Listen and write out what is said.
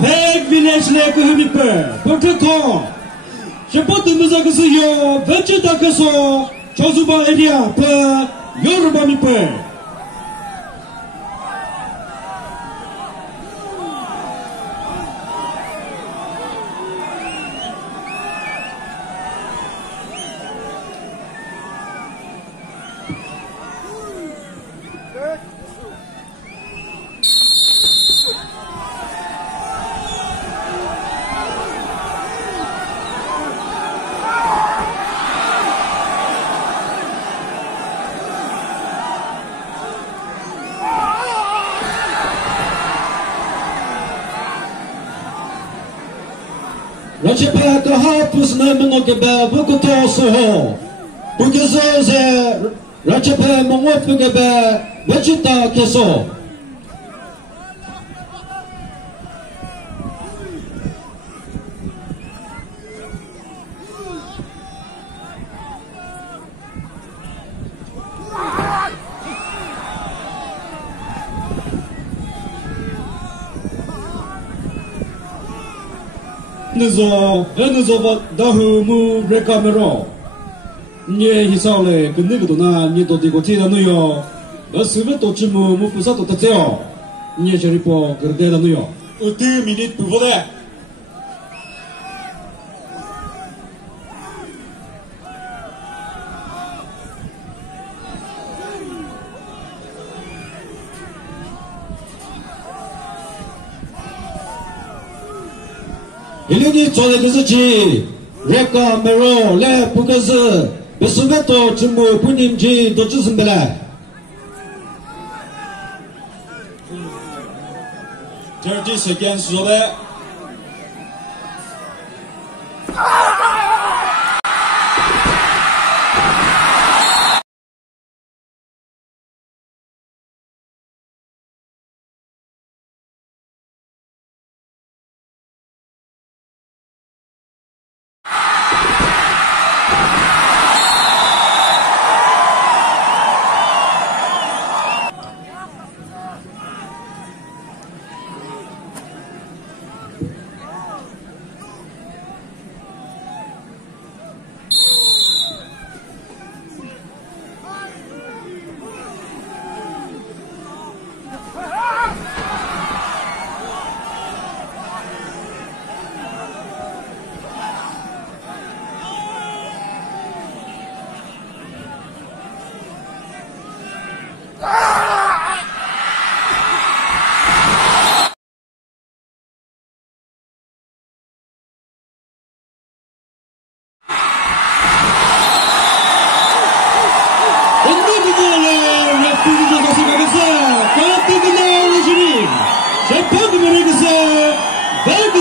Peg village lek hemiper, Portekon. Je peux te nous accueillir, veux-tu t'accueillir, Chosuba Elia, per Yoruba miper. Rachepa ka hapus na mga gaba bukuto soho. Bukaso se rachepa mga pagaba bachita keso. Nous dahumu recamero. Nie hisale, que negdona, nie do digotira no yo. Suveto chimu mufusato tateo. Nie cheripo, gerdela no yo. 2 minutes pour voter. 일년이 전에서지 레카 메로 레 부가스 베스베토 주무 부님지 도주선배라30 seconds sur le Je peux vous dire que c'est belle que